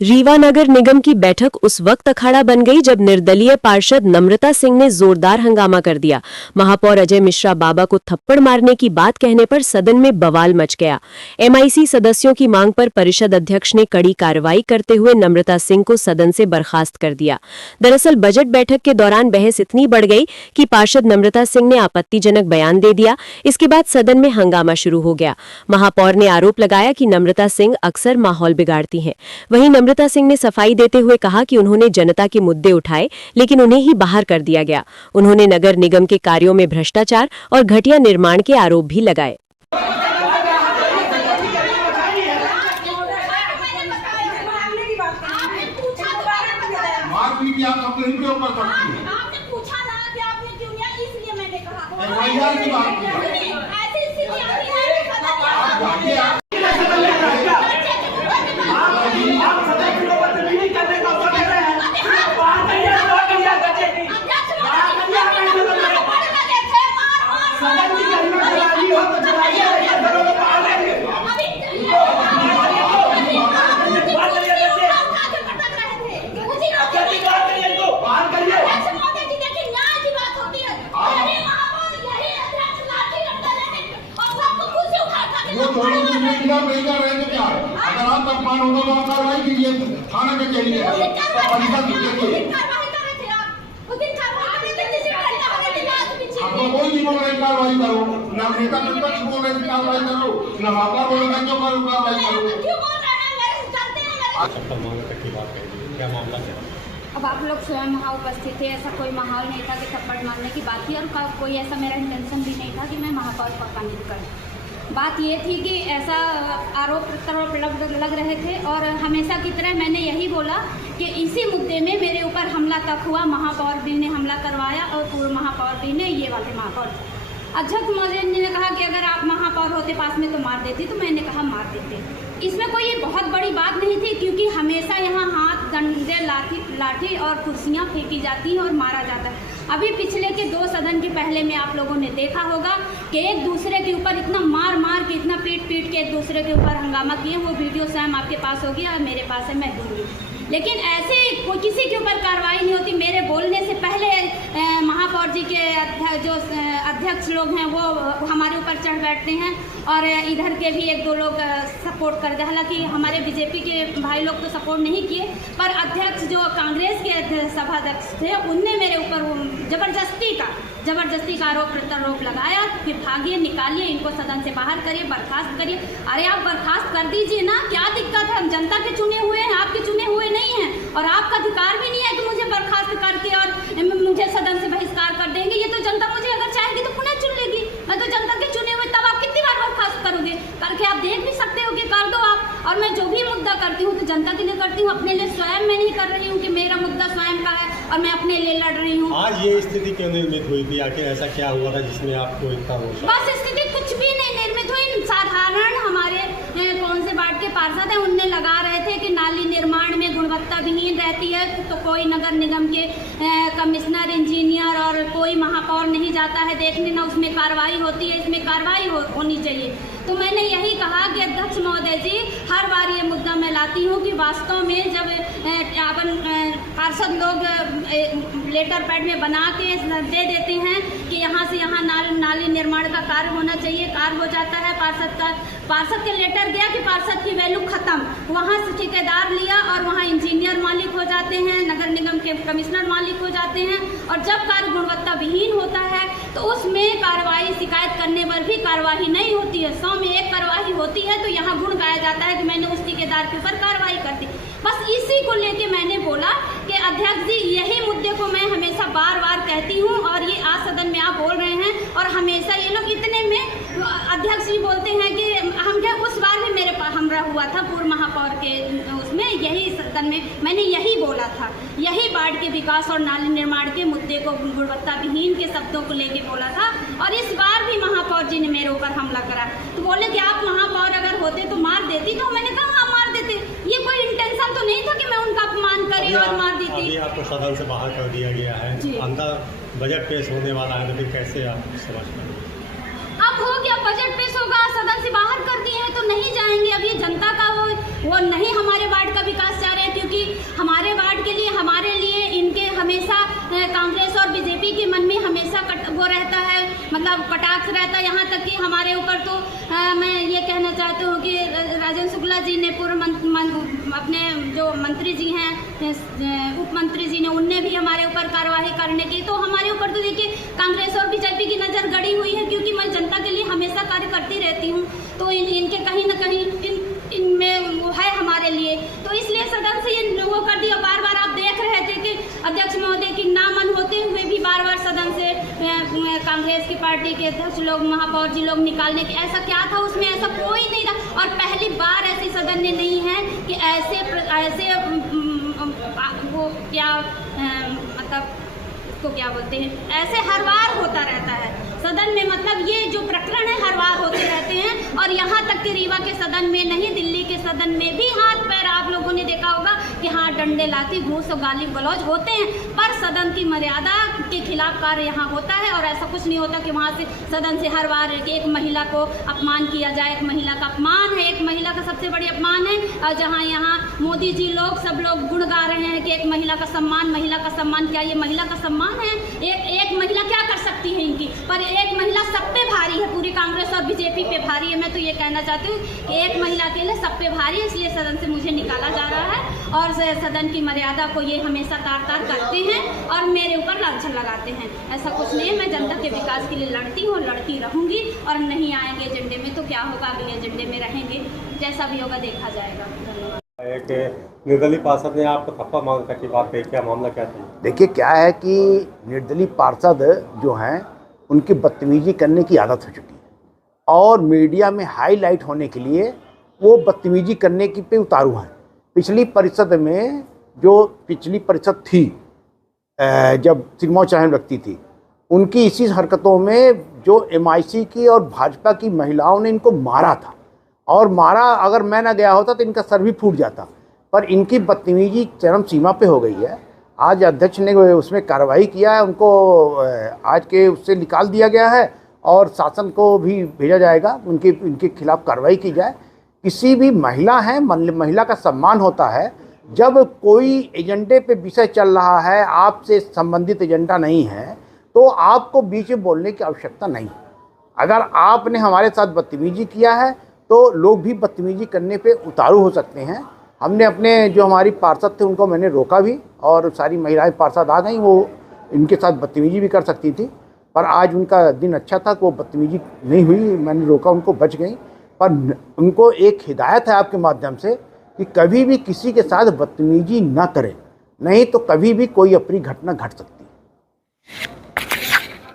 रीवा नगर निगम की बैठक उस वक्त अखाड़ा बन गई जब निर्दलीय पार्षद नम्रता सिंह ने जोरदार हंगामा कर दिया। महापौर अजय मिश्रा बाबा को थप्पड़ मारने की बात कहने पर सदन में बवाल मच गया। एमआईसी सदस्यों की मांग पर परिषद अध्यक्ष ने कड़ी कार्रवाई करते हुए नम्रता सिंह को सदन से बर्खास्त कर दिया। दरअसल बजट बैठक के दौरान बहस इतनी बढ़ गई कि पार्षद नम्रता सिंह ने आपत्तिजनक बयान दे दिया। इसके बाद सदन में हंगामा शुरू हो गया। महापौर ने आरोप लगाया कि नम्रता सिंह अक्सर माहौल बिगाड़ती हैं। वहीं नम्रता सिंह ने सफाई देते हुए कहा कि उन्होंने जनता के मुद्दे उठाए लेकिन उन्हें ही बाहर कर दिया गया। उन्होंने नगर निगम के कार्यों में भ्रष्टाचार और घटिया निर्माण के आरोप भी लगाए। नहीं कर रहे थे क्या? अगर आप अपमान होगा तो आप कार्रवाई कीजिए, थाना के चलिए, आपको कोई नहीं बोल रहे कार्रवाई करो, ना नेता प्रतिपक्ष बोल रहे कार्रवाई करो, ना महापौर बोल रहे क्यों करो कार्रवाई करो। क्या मामला है? अब आप लोग स्वयं वहाँ उपस्थित थे, ऐसा कोई माहौल नहीं था कि थप्पड़ मारने की बात थी और कोई ऐसा मेरा इंटेंशन भी नहीं था कि मैं महापौर को अपमानित करूँ। बात ये थी कि ऐसा आरोप प्रत्यारोप लग रहे थे और हमेशा की तरह मैंने यही बोला कि इसी मुद्दे में मेरे ऊपर हमला तक हुआ। महापौर भी ने हमला करवाया और पूर्व महापौर भी ने ये वाले महापौर। अध्यक्ष महोदय ने कहा कि अगर आप महापौर होते पास में तो मार देती, तो मैंने कहा मार देते। इसमें कोई ये बहुत बड़ी बात नहीं थी क्योंकि हमेशा यहाँ हाथ, डंडे, लाठी और कुर्सियाँ फेंकी जाती हैं और मारा जाता है। अभी पिछले के 2 सदन के पहले में आप लोगों ने देखा होगा कि एक दूसरे के ऊपर इतना मार के, इतना पीट के एक दूसरे के ऊपर हंगामा किए। वो वीडियो स्वयं आपके पास होगी और मेरे पास है, मैं दूंगी। लेकिन ऐसे कोई किसी के ऊपर कार्रवाई नहीं होती। मेरे बोलने से पहले महापौर जी के जो अध्यक्ष लोग हैं वो हमारे ऊपर चढ़ बैठते हैं और इधर के भी 1-2 लोग सपोर्ट कर दे। हालांकि हमारे बीजेपी के भाई लोग तो सपोर्ट नहीं किए, पर अध्यक्ष जो कांग्रेस के सभाध्यक्ष थे उनने मेरे ऊपर जबरदस्ती का आरोप प्रत्यारोप लगाया कि भागिए, निकालिए, इनको सदन से बाहर करिए, बर्खास्त करिए। अरे आप बर्खास्त कर दीजिए ना, क्या दिक्कत है? हम जनता के चुने हुए हैं, आपके चुने हुए नहीं हैं और आपका अधिकार भी नहीं है कि मुझे बर्खास्त करके और मुझे सदन से बहिष्कार कर देंगे। ये तो जनता मुझे अगर चाहेगी तो पुनः चुन लेगी। मैं तो जनता के चुने हुए, तब आप कितनी बार बर्खास्त करोगे? करके आप देख भी सकते हो कि कर दो आप। और मैं जो भी मुद्दा करती हूँ तो जनता के लिए करती हूँ, अपने लिए स्वयं मैं नहीं कर रही हूँ कि मेरा मुद्दा स्वयं का है और मैं अपने लिए लड़ रही हूँ। आज ये स्थिति क्यों निर्मित हुई थी? आखिर ऐसा क्या हुआ था जिसमें आपको इतना रोष? बस स्थिति कुछ भी नहीं निर्मित हुई। साधारण हमारे कौन से वार्ड के पार्षद हैं, उनने लगा रहे थे कि नाली निर्माण में गुणवत्ता विहीन रहती है तो कोई नगर निगम के कमिश्नर, इंजीनियर और कोई महापौर नहीं जाता है देखने, ना उसमें कार्रवाई होती है। इसमें कार्रवाई होनी चाहिए। तो मैंने यही कहा कि अध्यक्ष महोदय जी, हर बार ये मुद्दा मैं लाती हूँ कि वास्तव में जब पार्षद लोग लेटर पैड में बना के दे देते हैं कि यहाँ से यहाँ नाली निर्माण का कार्य होना चाहिए, कार्य हो जाता है। पार्षद के लेटर गया कि पार्षद की वैल्यू खत्म, वहाँ से ठेकेदार लिया और वहाँ इंजीनियर मालिक हो जाते हैं, नगर निगम के कमिश्नर मालिक हो जाते हैं। और जब कार्य गुणवत्ता विहीन होता है तो उसमें कार्रवाई, शिकायत करने पर भी कार्रवाई नहीं होती है। 100 में 1 कार्रवाई होती है तो यहाँ गुण गाया जाता है कि मैंने उस ठेकेदार के ऊपर कार्रवाई कर दी। बस इसी को लेके मैंने बोला कि अध्यक्ष जी, यही मुद्दे को मैं हमेशा बार कहती हूँ और ये आज सदन में आप बोल रहे हैं और हमेशा ये लोग इतने में अध्यक्ष जी बोलते हैं कि हम क्या, उस बार भी मेरे पास हमरा हुआ था पूर्व महापौर के उसमें, यही सदन में मैंने यही बोला था, यही वार्ड के विकास और नाली निर्माण के मुद्दे को गुणवत्ता विहीन के शब्दों को लेके बोला था। और इस बार भी महापौर जी ने मेरे ऊपर हमला करा तो बोले कि आप महापौर अगर होते तो मार देती। तो मैंने कहा हाँ मार देते, ये कोई इंटेंशन तो नहीं था कि मैं उनका अपमान करी और मार देती। अभी आपको सदन से बाहर कर दिया गया है, अंदर बजट पेश होने वाला है, तो फिर कैसे आप समझते हैं? अब हो गया, बजट पेश होगा, सदन से बाहर कर दिए हैं तो नहीं जाएंगे। अब ये जनता का वो नहीं हमारे वार्ड का विकास चाह रहे हैं यहाँ तक कि हमारे ऊपर तो मैं ये कहना चाहती हूँ कि राजेंद्र शुक्ला जी ने अपने जो मंत्री जी हैं, उप मंत्री जी ने, उनने भी हमारे ऊपर कार्रवाई करने की, तो हमारे ऊपर तो देखिए कांग्रेस और बीजेपी की नज़र गड़ी हुई है, क्योंकि मैं जनता के लिए हमेशा कार्य करती रहती हूँ। तो इनके कहीं ना कहीं इनमें वो है हमारे लिए, तो इसलिए सदन से ये वो कर दिया। बार बार आप देख रहे थे कि अध्यक्ष महोदय की नामन होते हुए भी बार बार सदन से कांग्रेस की पार्टी के अध्यक्ष लोग, महापौर जी लोग निकालने की, ऐसा क्या था उसमें? ऐसा कोई नहीं था। और पहली बार ऐसी सदन ने नहीं है कि ऐसे वो क्या मतलब इसको क्या बोलते हैं, ऐसे हर बार होता रहता है सदन में। मतलब ये जो प्रकरण है हर बार होते रहते हैं, और यहाँ तक कि रीवा के सदन में नहीं, दिल्ली के सदन में भी हाथ पैर आप लोगों ने देखा होगा कि हाँ, डंडे लाती, घूस और गाली गलौज होते हैं, पर सदन की मर्यादा के खिलाफ कार्य यहाँ होता है। और ऐसा कुछ नहीं होता कि वहाँ से सदन से हर बार एक महिला को अपमान किया जाए। एक महिला का अपमान है, एक महिला का सबसे बड़ी अपमान है। और जहाँ यहाँ मोदी जी लोग सब लोग गुण गा रहे हैं कि एक महिला का सम्मान, महिला का सम्मान, क्या ये महिला का सम्मान है? एक महिला क्या कर सकती है इनकी? पर एक महिला सब पे भारी है, पूरी कांग्रेस और बीजेपी पे भारी है। मैं तो ये कहना चाहती हूँ कि एक महिला के लिए सब पे भारी है, इसलिए सदन से मुझे निकाला जा रहा है। और सदन की मर्यादा को ये हमेशा तार करते हैं और मेरे ऊपर लांछन लगाते हैं। ऐसा कुछ नहीं है, मैं जनता के विकास के लिए लड़ती हूँ, लड़ती रहूँगी। और नहीं आएंगे एजेंडे में तो क्या होगा, अगले एजेंडे में रहेंगे, जैसा भी होगा देखा जाएगा। धन्यवाद। एक निर्दलीय पार्षद ने आपको थप्पड़ मांग करके बात कही, क्या मामला क्या था? देखिए क्या है कि निर्दलीय पार्षद जो हैं उनकी बदतमीजी करने की आदत हो चुकी है, और मीडिया में हाईलाइट होने के लिए वो बदतमीजी करने की पे उतारू हैं। पिछली परिषद में जो पिछली परिषद थी, जब सिग्मो चहल व्यक्ति थी, उनकी इसी हरकतों में जो MIC की और भाजपा की महिलाओं ने इनको मारा था, और मारा, अगर मैं ना गया होता तो इनका सर भी फूट जाता। पर इनकी बदतमीजी चरम सीमा पे हो गई है। आज अध्यक्ष ने उसमें कार्रवाई किया है, उनको आज के उससे निकाल दिया गया है, और शासन को भी भेजा जाएगा, इनके खिलाफ कार्रवाई की जाए। किसी भी महिला है, महिला का सम्मान होता है। जब कोई एजेंडे पे विषय चल रहा है, आपसे संबंधित एजेंडा नहीं है, तो आपको बीच में बोलने की आवश्यकता नहीं। अगर आपने हमारे साथ बदतमीजी किया है तो लोग भी बदतमीजी करने पे उतारू हो सकते हैं। हमने अपने जो हमारी पार्षद थे उनको मैंने रोका भी, और सारी महिलाएं पार्षद आ गई, वो इनके साथ बदतमीजी भी कर सकती थी। पर आज उनका दिन अच्छा था कि वो बदतमीजी नहीं हुई, मैंने रोका, उनको बच गई। पर उनको एक हिदायत है आपके माध्यम से कि कभी भी किसी के साथ बदतमीजी ना करें, नहीं तो कभी भी कोई अप्रिय घटना घट सकती है।